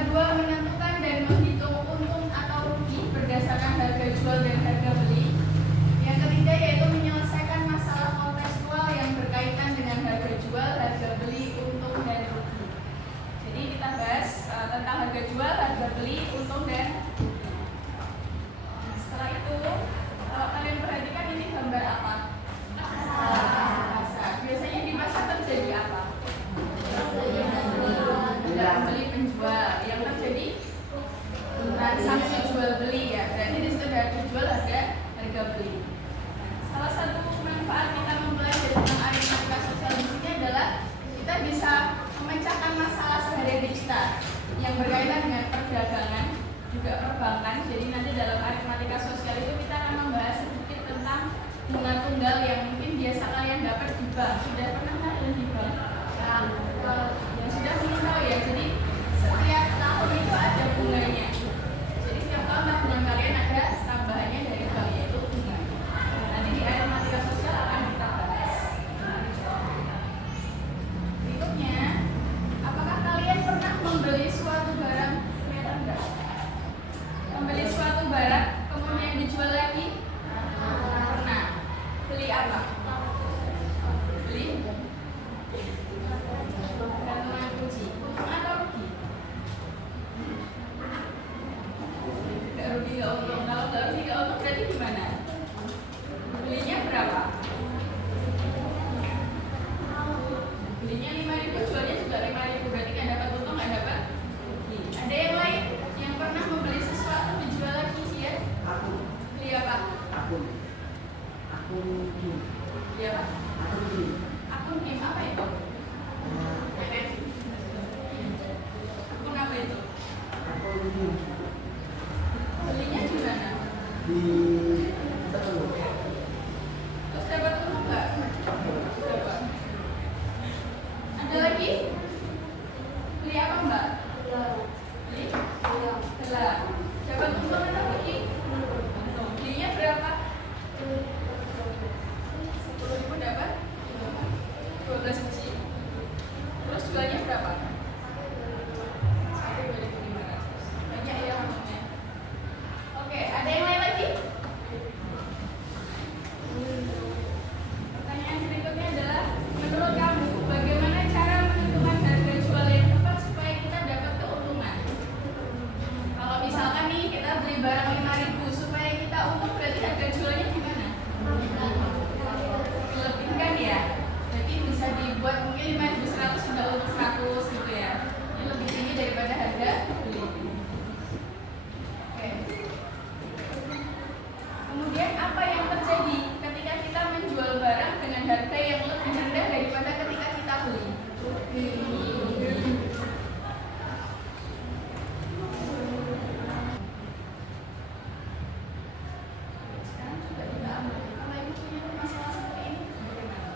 kedua, menentukan dan menghitung untung atau rugi berdasarkan harga jual dan harga beli. Yang ketiga yaitu menyelesaikan masalah kontekstual yang berkaitan dengan harga jual, harga beli, untung dan rugi. Jadi kita bahas tentang harga jual, harga beli, untung dan rugi. Setelah itu, kalau kalian perhatikan ini gambar apa? Pasar. Biasanya di pasar terjadi apa? Jual beli penjual. Yang terjadi transaksi jual beli ya. Berarti di situ ada harga jual, ada harga beli. Salah satu manfaat kita mempelajari tentang aritmatika sosial di sini adalah kita bisa memecahkan masalah sehari-hari kita yang berkaitan dengan perdagangan, juga perbankan. Jadi nanti dalam aritmatika sosial itu kita akan membahas sedikit tentang bunga tunggal yang mungkin biasa kalian dapat di bank. Sudah pernah kalian di bank? Yang sudah mungkin tahu ya. Jadi setiap tahun itu ada bunganya. Jadi setiap tahun tabungan kalian ada tambahannya dari bank, yaitu bunga. Nanti di aritmatika sosial akan kita bahas. Berikutnya, apakah kalian pernah membeli suatu barang? Kelihatan enggak? Membeli suatu barang kemudian dijual lagi? Pernah. Beli apa? Beli gantungan kunci. Untung atau rugi? Gak rugi, gak untung. Kalau gak rugi, gak untung berarti gimana? Belinya berapa? Belinya 5.000, jualnya juga 5.000. Berarti gak dapat untung, gak dapat rugi. Ada yang lain yang pernah membeli sesuatu dijual lagi sih ya? Beli apa? Beli apa? Akun game apa itu? Akun apa itu? Belinya di mana? Terus dapat untung nggak? Berapa? Ada lagi? Beli apa mbak? Beli? Gelang. Dapat untung atau rugi? Untung. Belinya berapa? 10.000 dapat 12 biji. Terus jualnya berapa? 1.500. Banyak ya untungnya. Oke, ada yang lain lagi? Pertanyaan berikutnya adalah, menurut kamu bagaimana cara menentukan harga jual yang tepat supaya kita dapat keuntungan? Kalau misalkan nih kita beli barang 5.000 supaya kita untung, berarti harga jualnya gimana? Dilebihkan ya. Jadi bisa dibuat mungkin 5.100 sudah untung 100 gitu ya. Ini lebih tinggi daripada harga beli. Oke. Kemudian apa yang terjadi ketika kita menjual barang dengan harga yang lebih rendah daripada ketika kita beli? Sekarang coba kita ambil. Kalau ibu punya masalah seperti ini, bagaimana?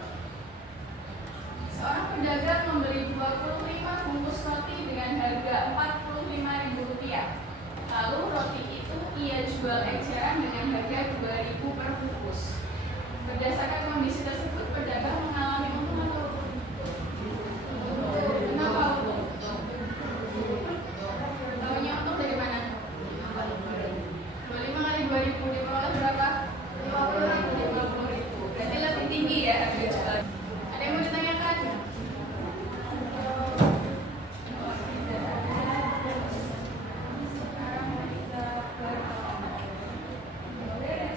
Seorang pedagang membeli 25 bungkus roti dengan harga Rp45.000. Lalu roti itu ia jual eceran dengan harga Rp2.000 per bungkus. Berdasarkan kondisi tersebut, pedagang mengalami untung atau rugi? Kenapa untung? Tahunya untung dari mana? 25 kali 2.000 diperoleh berapa? 50.000. Berarti lebih tinggi ya harga jual. Ada yang mau ditanyakan? Sekarang kita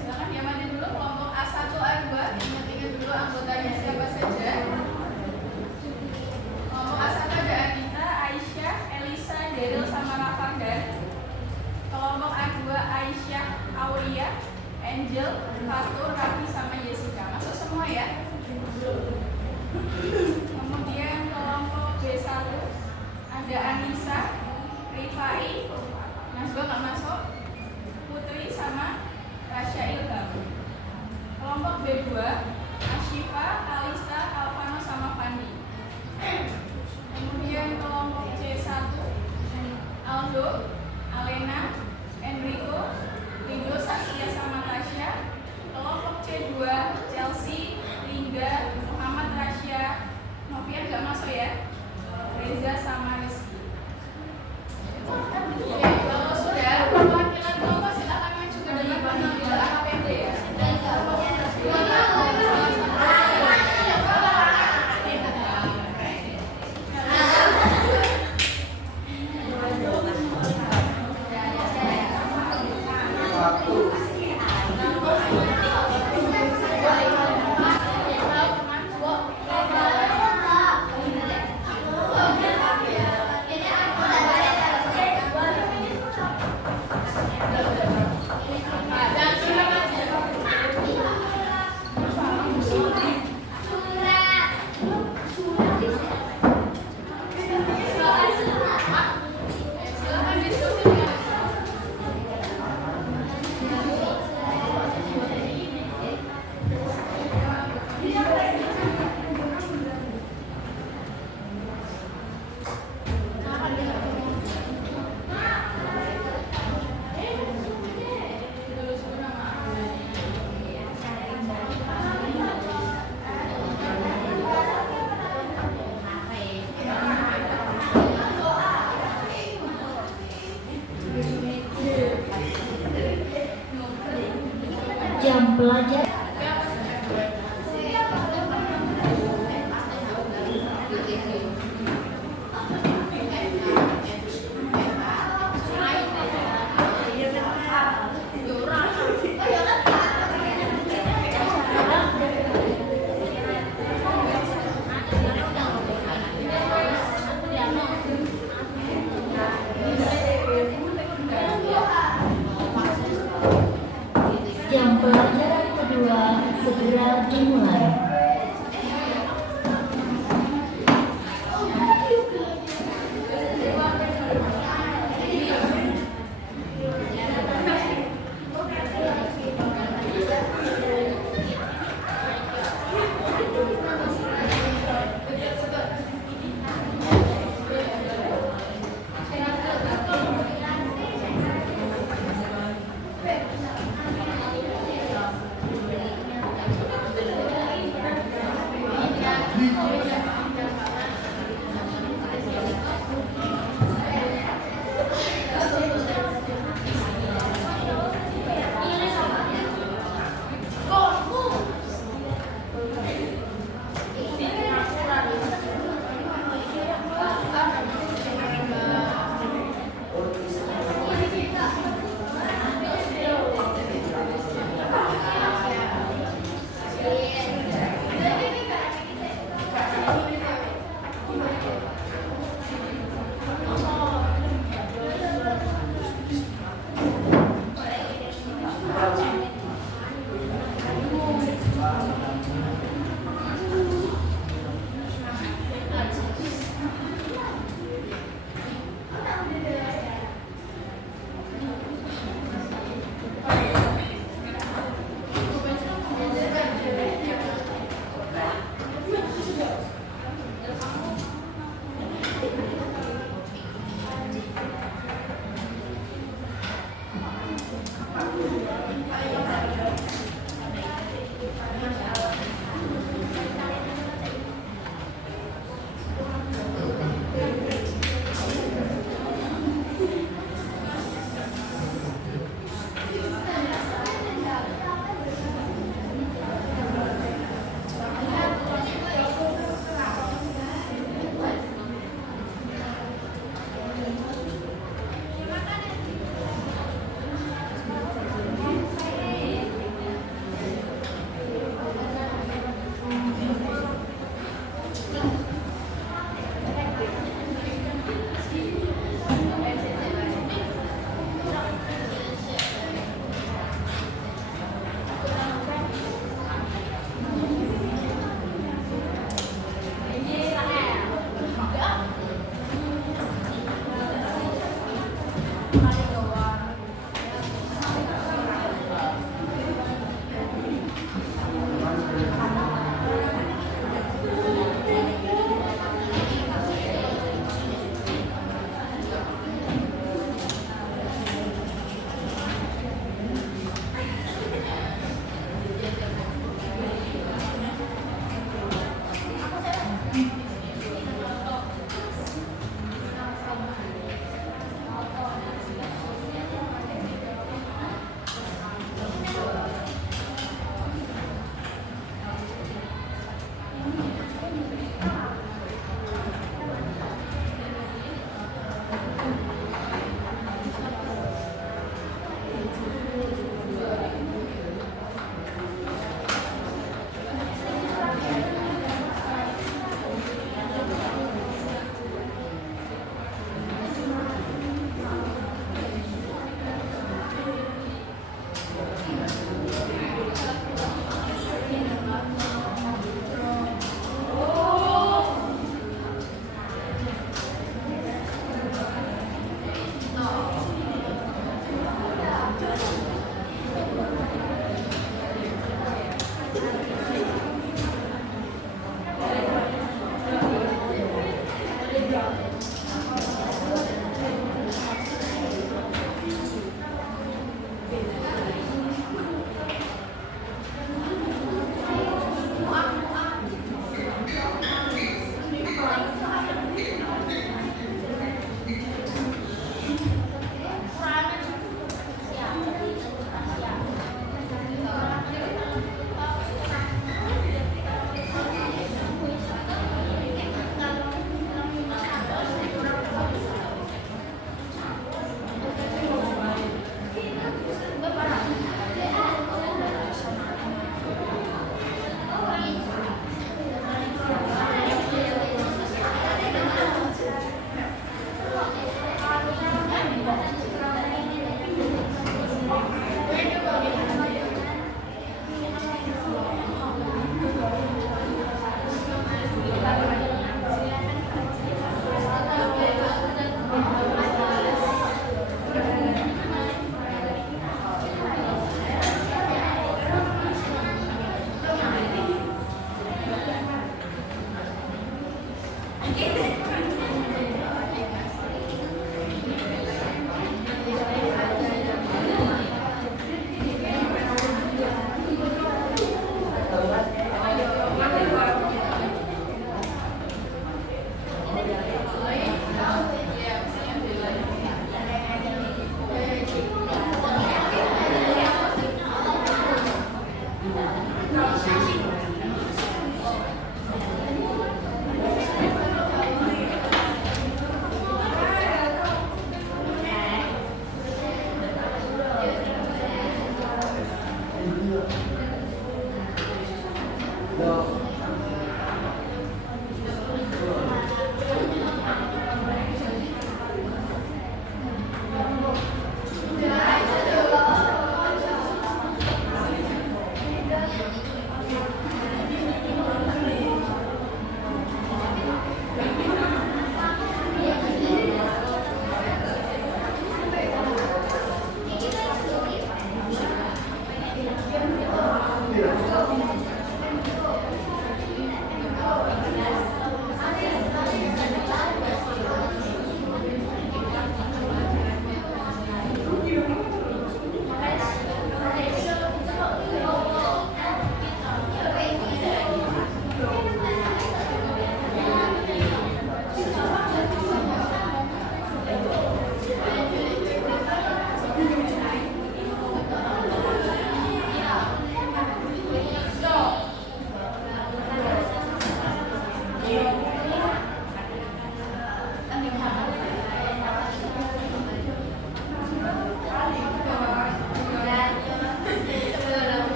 silakan diamati dulu kelompok A1 A2. Ingat-ingat dulu anggotanya siapa saja.